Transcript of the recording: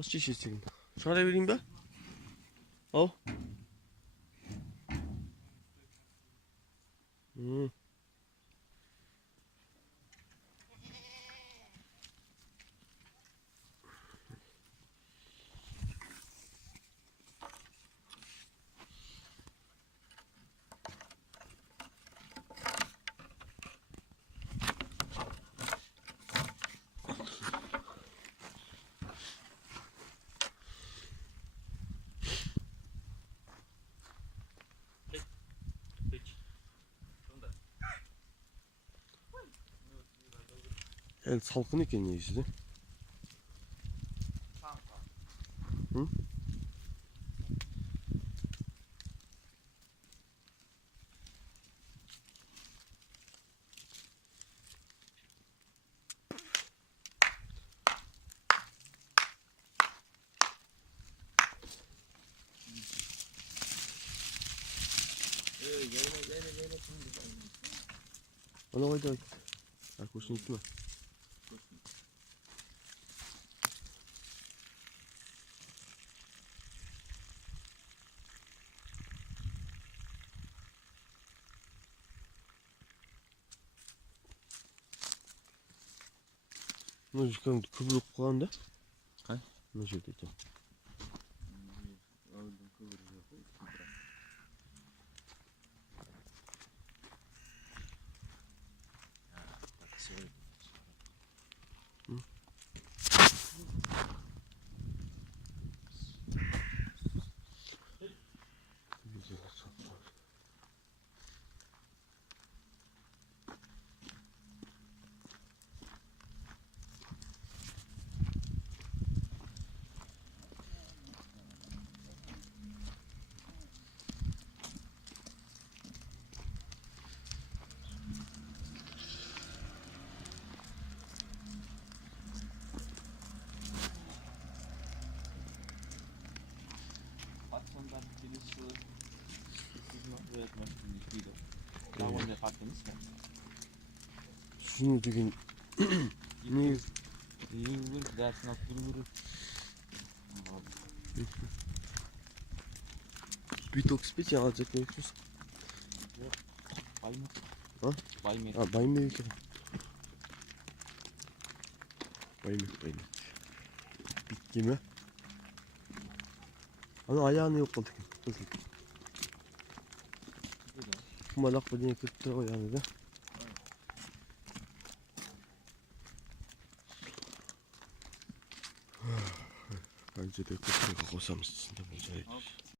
Nasıl çeşitsin? Şöyle vereyim be. Al. Hmm. El salkın iken neyse de. Hı? Ana haydi haydi. Kurşun gitme. Ne çıkan kıvrık kulağında? Kay? Ne şey diyeceğim. Şunu bugün ne? Yürür dersin attırır. Bir tok speci alacak ne yapıyorsun? Bayma. Ha? Bayma. Ha bayım bir kere. Bayım. Bitki mi? Ana ayağını yok oldu. Kızım. Kumalak bu diye kırptı o yani de. Bence de kırptı kosamışsın da bence.